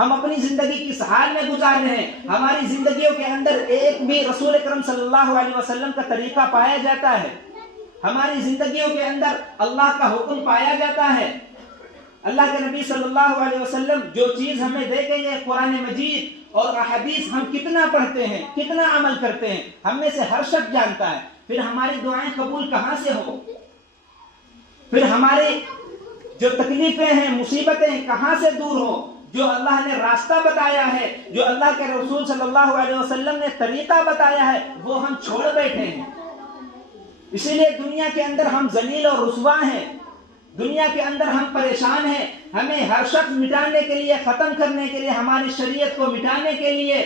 ہم اپنی زندگی کس حال میں گزار رہے ہیں. ہماری زندگیوں کے اندر ایک بھی رسول اکرم صلی اللہ علیہ وسلم کا طریقہ پایا جاتا ہے؟ ہماری زندگیوں کے اندر اللہ کا حکم پایا جاتا ہے؟ اللہ کے نبی صلی اللہ علیہ وسلم جو چیز ہمیں دے گئی ہے قرآن مجید اور احادیث، ہم کتنا پڑھتے ہیں، کتنا عمل کرتے ہیں، ہم میں سے ہر شخص جانتا ہے. پھر ہماری دعائیں قبول کہاں سے ہو؟ پھر ہماری جو تکلیفیں ہیں، مصیبتیں کہاں سے دور ہو؟ جو اللہ نے راستہ بتایا ہے، جو اللہ کے رسول صلی اللہ علیہ وسلم نے طریقہ بتایا ہے، وہ ہم چھوڑ بیٹھے ہیں. اسی لیے دنیا کے اندر ہم ذلیل اور رسوا ہیں، دنیا کے اندر ہم پریشان ہیں. ہمیں ہر شخص مٹانے کے لیے، ختم کرنے کے لیے، ہماری شریعت کو مٹانے کے لیے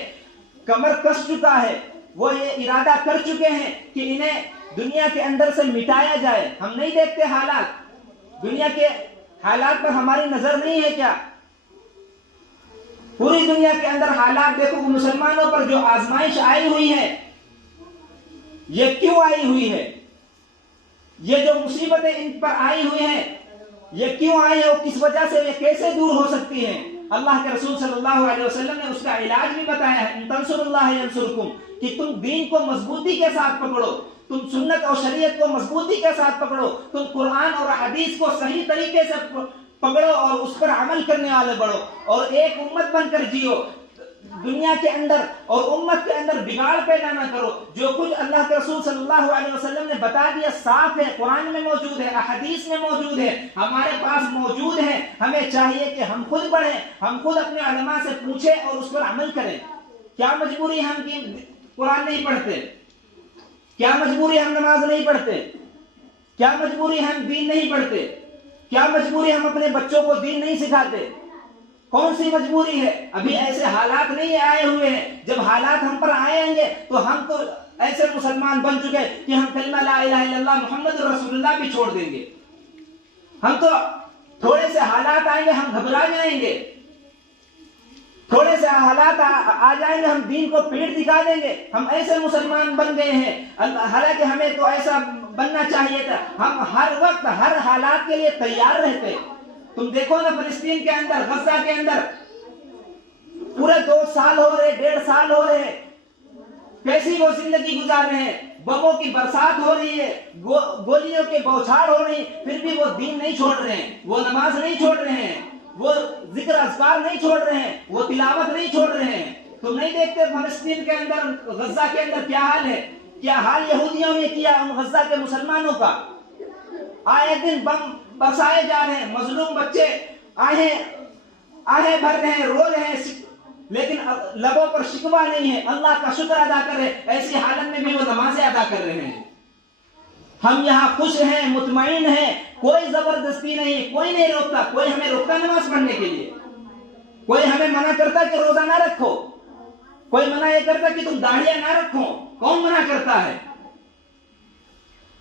کمر کس چکا ہے. وہ یہ ارادہ کر چکے ہیں کہ انہیں دنیا کے اندر سے مٹایا جائے. ہم نہیں دیکھتے حالات، دنیا کے حالات پر ہماری نظر نہیں ہے کیا؟ پوری دنیا کے اندر حالات دیکھو. مسلمانوں پر جو آزمائش آئی ہوئی ہے، یہ کیوں آئی ہوئی ہے؟ یہ جو مصیبتیں ان پر آئی ہوئی ہیں، یہ کیوں آئی ہے اور کس وجہ سے، یہ کیسے دور ہو سکتی ہیں؟ اللہ کے رسول صلی اللہ علیہ وسلم نے اس کا علاج بھی بتایا ہے. ان تنصروا اللہ ینصرکم، کہ تم دین کو مضبوطی کے ساتھ پکڑو، تم سنت اور شریعت کو مضبوطی کے ساتھ پکڑو، تم قرآن اور حدیث کو صحیح طریقے سے پکڑو اور اس پر عمل کرنے والے بڑھو اور ایک امت بن کر جیو. دنیا کے اندر اور امت کے اندر بگاڑ پیدا نہ کرو. جو کچھ اللہ کے رسول صلی اللہ علیہ وسلم نے بتا دیا صاف ہے، قرآن میں موجود ہے، احادیث میں موجود ہے، ہمارے پاس موجود ہے. ہمیں چاہیے کہ ہم خود پڑھیں، ہم خود اپنے علماء سے پوچھیں اور اس پر عمل کریں. کیا مجبوری ہم کہ قرآن نہیں پڑھتے؟ کیا مجبوری ہم نماز نہیں پڑھتے؟ کیا مجبوری ہم دین نہیں پڑھتے؟ کیا مجبوری ہم اپنے بچوں کو دین نہیں سکھاتے؟ کون سی مجبوری ہے؟ ابھی ایسے حالات نہیں آئے ہوئے ہیں. جب حالات ہم پر آئیں گے تو ہم تو ایسے مسلمان بن چکے کہ ہم کلمہ لا الہ الا اللہ محمد رسول اللہ بھی چھوڑ دیں گے. ہم تو تھوڑے سے حالات آئیں گے ہم گھبرا جائیں گے، تھوڑے سے حالات آ جائیں گے ہم دین کو پیٹ دکھا دیں گے. ہم ایسے مسلمان بن گئے ہیں. حالانکہ ہمیں تو ایسا بننا چاہیے تھا. ہم ہر وقت ہر حالات کے لیے تیار رہتے. تم دیکھو نا فلسطین کے اندر، غزہ کے اندر پورے 2 سال ہو رہے، 1.5 سال ہو رہے ہیں، کیسی وہ زندگی گزار رہے ہیں. بموں کی برسات ہو رہی ہے، گولیوں کے بوچھاڑ ہو رہی، پھر بھی وہ دین نہیں چھوڑ رہے ہیں، وہ نماز نہیں چھوڑ رہے ہیں، وہ ذکر اذکار نہیں چھوڑ رہے ہیں، وہ تلاوت نہیں چھوڑ رہے ہیں. تم نہیں دیکھتے فلسطین کے اندر، غزہ کے اندر کیا حال ہے؟ کیا حال یہودیوں نے کیا ان غزہ کے مسلمانوں کا؟ آئے دن بم برسائے جا رہے ہیں، مظلوم بچے آہیں بھر رہے ہیں، رو رہے ہیں، لیکن لبوں پر شکوہ نہیں ہے، اللہ کا شکر ادا کر رہے. ایسی حالت میں بھی وہ نمازیں ادا کر رہے ہیں. ہم یہاں خوش ہیں، مطمئن ہیں، کوئی زبردستی نہیں، کوئی نہیں روکتا. کوئی ہمیں روکتا نماز پڑھنے کے لیے؟ کوئی ہمیں منع کرتا کہ روزہ نہ رکھو؟ کوئی منع یہ کرتا کہ تم داڑھیاں نہ رکھو؟ کون منع کرتا ہے؟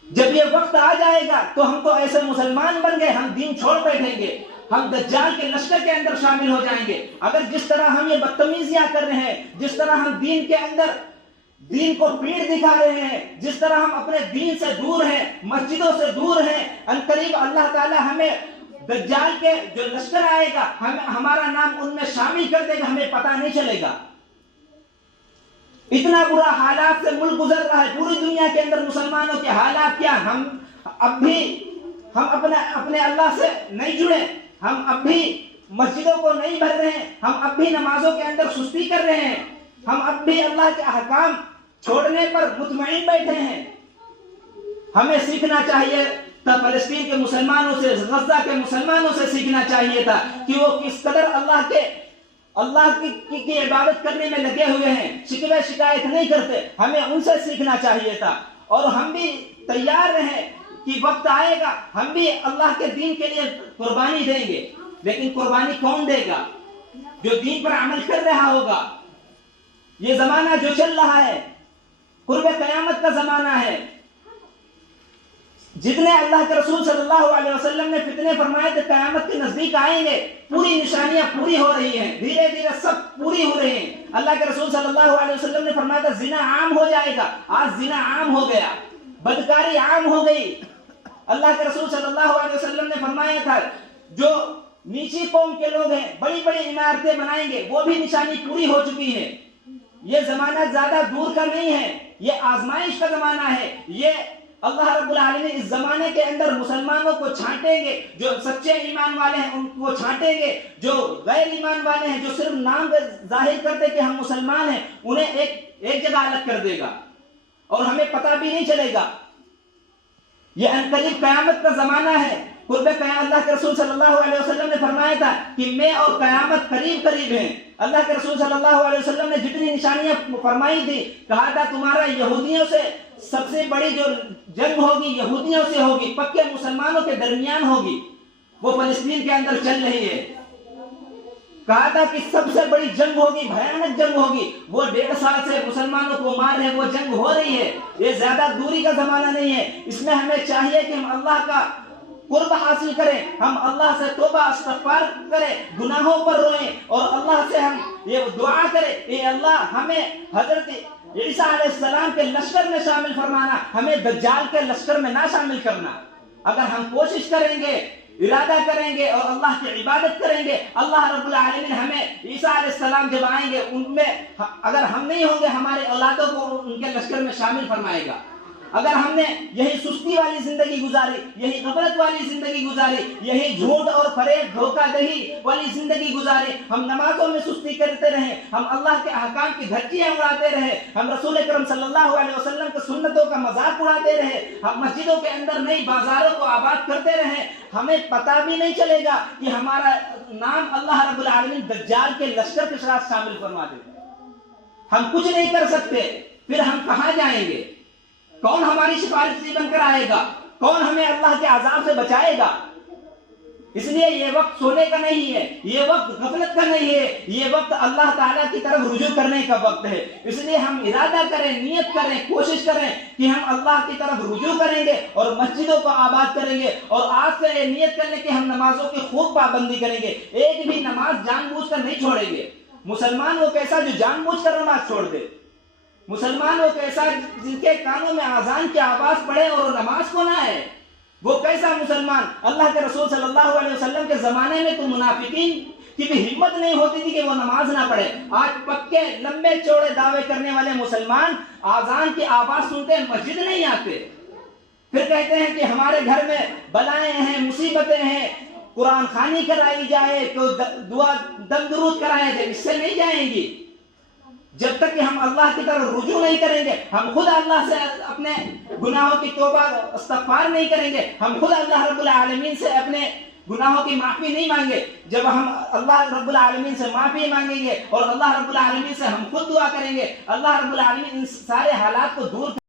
جب یہ وقت آ جائے گا تو ہم تو ایسے مسلمان بن گئے، ہم دین چھوڑ بیٹھیں گے، ہم دجال کے لشکر کے اندر شامل ہو جائیں گے. اگر جس طرح ہم یہ بدتمیزیاں کر رہے ہیں، جس طرح ہم دین کے اندر دین کو پیٹ دکھا رہے ہیں، جس طرح ہم اپنے دین سے دور ہیں، مسجدوں سے دور ہیں، عنقریب اللہ تعالی ہمیں دجال کے جو لشکر آئے گا ہمارا نام ان میں شامل کر دے گا، ہمیں پتہ نہیں چلے گا. اتنا برا حالات سے ملک گزر رہا ہے. پوری دنیا کے اندر مسلمانوں کے حالات کیا؟ ہم اب بھی اپنے اللہ سے نہیں جڑے، ہم اب بھی مسجدوں کو نہیں بھر رہے ہیں، ہم اب بھی نمازوں کے اندر سستی کر رہے ہیں، ہم اب بھی اللہ کے احکام چھوڑنے پر مطمئن بیٹھے ہیں. ہمیں سیکھنا چاہیے تھا فلسطین کے مسلمانوں سے، غزہ کے مسلمانوں سے سیکھنا چاہیے تھا کہ وہ کس قدر اللہ کی عبادت کرنے میں لگے ہوئے ہیں، شکوہ شکایت نہیں کرتے. ہمیں ان سے سیکھنا چاہیے تھا اور ہم بھی تیار رہیں کہ وقت آئے گا ہم بھی اللہ کے دین کے لیے قربانی دیں گے. لیکن قربانی کون دے گا؟ جو دین پر عمل کر رہا ہوگا. یہ زمانہ جو چل رہا ہے قرب قیامت کا زمانہ ہے. جتنے اللہ کے رسول صلی اللہ علیہ وسلم نے فتنے فرمائے تھے قیامت کے نزدیک آئیں گے، پوری نشانیاں پوری ہو رہی ہیں، دھیرے دھیرے سب پوری ہو رہی ہیں. اللہ کے رسول صلی اللہ علیہ وسلم نے فرمایا تھا زنا عام ہو جائے گا. آج زنا عام ہو گیا، بدکاری عام ہو گئی. اللہ کے رسول صلی اللہ علیہ وسلم نے فرمایا تھا جو نیچی قوم کے لوگ ہیں، بڑی بڑی عمارتیں بنائیں گے، وہ بھی نشانی پوری ہو چکی ہے۔ یہ زمانہ زیادہ دور کا نہیں ہے، یہ آزمائش کا زمانہ ہے۔ یہ اللہ رب العالمین اس زمانے کے اندر مسلمانوں کو چھانٹیں گے، جو سچے ایمان والے ہیں ان کو چھانٹیں گے، جو غیر ایمان والے ہیں، جو صرف نام ظاہر کرتے کہ ہم مسلمان ہیں، انہیں ایک جگہ الگ کر دے گا اور ہمیں پتہ بھی نہیں چلے گا۔ یہ عنقریب قیامت کا زمانہ ہے۔ قرب قیامت اللہ کے رسول صلی اللہ علیہ وسلم نے فرمایا تھا کہ میں اور قیامت قریب قریب ہیں۔ اللہ کے رسول صلی اللہ علیہ وسلم نے جتنی نشانیاں فرمائی تھی، کہا تھا تمہارا یہودیوں سے سب سے بڑی جو جنگ ہوگی یہودیوں سے ہوگی، پکے مسلمانوں کے درمیان ہوگی، وہ فلسطین کے اندر چل رہی ہے۔ کہا تھا کہ سب سے بڑی جنگ ہوگی، بھیانک جنگ ہوگی، وہ 1.5 سال سے مسلمانوں کو مار رہے ہیں، وہ جنگ ہو رہی ہے۔ یہ زیادہ دوری کا زمانہ نہیں ہے۔ اس میں ہمیں چاہیے کہ ہم اللہ کا قرب حاصل کریں، ہم اللہ سے توبہ استغفار کریں، گناہوں پر روئیں اور اللہ سے ہم یہ دعا کریں، اے اللہ ہمیں حضرت عیسیٰ علیہ السلام کے لشکر میں شامل فرمانا، ہمیں دجال کے لشکر میں نہ شامل کرنا۔ اگر ہم کوشش کریں گے، ارادہ کریں گے اور اللہ کی عبادت کریں گے، اللہ رب العالمین ہمیں عیسیٰ علیہ السلام جب آئیں گے ان میں اگر ہم نہیں ہوں گے، ہمارے اولادوں کو ان کے لشکر میں شامل فرمائے گا۔ اگر ہم نے یہی سستی والی زندگی گزاری، یہی غفلت والی زندگی گزاری، یہی جھوٹ اور فریب دھوکہ دہی والی زندگی گزاری، ہم نمازوں میں سستی کرتے رہے، ہم اللہ کے احکام کی دھجیاں اڑاتے رہے، ہم رسول اکرم صلی اللہ علیہ وسلم کے سنتوں کا مذاق اڑاتے رہے، ہم مسجدوں کے اندر نئی بازاروں کو آباد کرتے رہے، ہمیں پتہ بھی نہیں چلے گا کہ ہمارا نام اللہ رب العالمین دجال کے لشکر کے ساتھ شامل فرما دے۔ ہم کچھ نہیں کر سکتے، پھر ہم کہاں جائیں گے؟ کون ہماری سفارش بن کر آئے گا؟ کون ہمیں اللہ کے عذاب سے بچائے گا؟ اس لیے یہ وقت سونے کا نہیں ہے، یہ وقت غفلت کا نہیں ہے، یہ وقت اللہ تعالیٰ کی طرف رجوع کرنے کا وقت ہے۔ اس لیے ہم ارادہ کریں، نیت کریں، کوشش کریں کہ ہم اللہ کی طرف رجوع کریں گے اور مسجدوں کو آباد کریں گے، اور آج سے یہ نیت کر لیں کہ ہم نمازوں کی خوب پابندی کریں گے، ایک بھی نماز جان بوجھ کر نہیں چھوڑیں گے۔ مسلمان وہ کیسا جو جان بوجھ کر نماز چھوڑ دے؟ مسلمان وہ کیسا جن کے کانوں میں اذان کی آواز پڑے اور نماز کو نہ ہے؟ وہ کیسا مسلمان؟ اللہ کے رسول صلی اللہ علیہ وسلم کے زمانے میں تو منافقین کی بھی ہمت نہیں ہوتی تھی کہ وہ نماز نہ پڑھے۔ آج پکے لمبے چوڑے دعوے کرنے والے مسلمان اذان کی آواز سنتے مسجد نہیں آتے، پھر کہتے ہیں کہ ہمارے گھر میں بلائیں ہیں، مصیبتیں ہیں، قرآن خوانی کرائی جائے، دعا دم درود کرایا جائے، اس سے نہیں جائیں گی۔ جب تک کہ ہم اللہ کی طرف رجوع نہیں کریں گے، ہم خود اللہ سے اپنے گناہوں کی توبہ استغفار نہیں کریں گے، ہم خود اللہ رب العالمین سے اپنے گناہوں کی معافی نہیں مانگے، جب ہم اللہ رب العالمین سے معافی مانگیں گے اور اللہ رب العالمین سے ہم خود دعا کریں گے، اللہ رب العالمین ان سارے حالات کو دور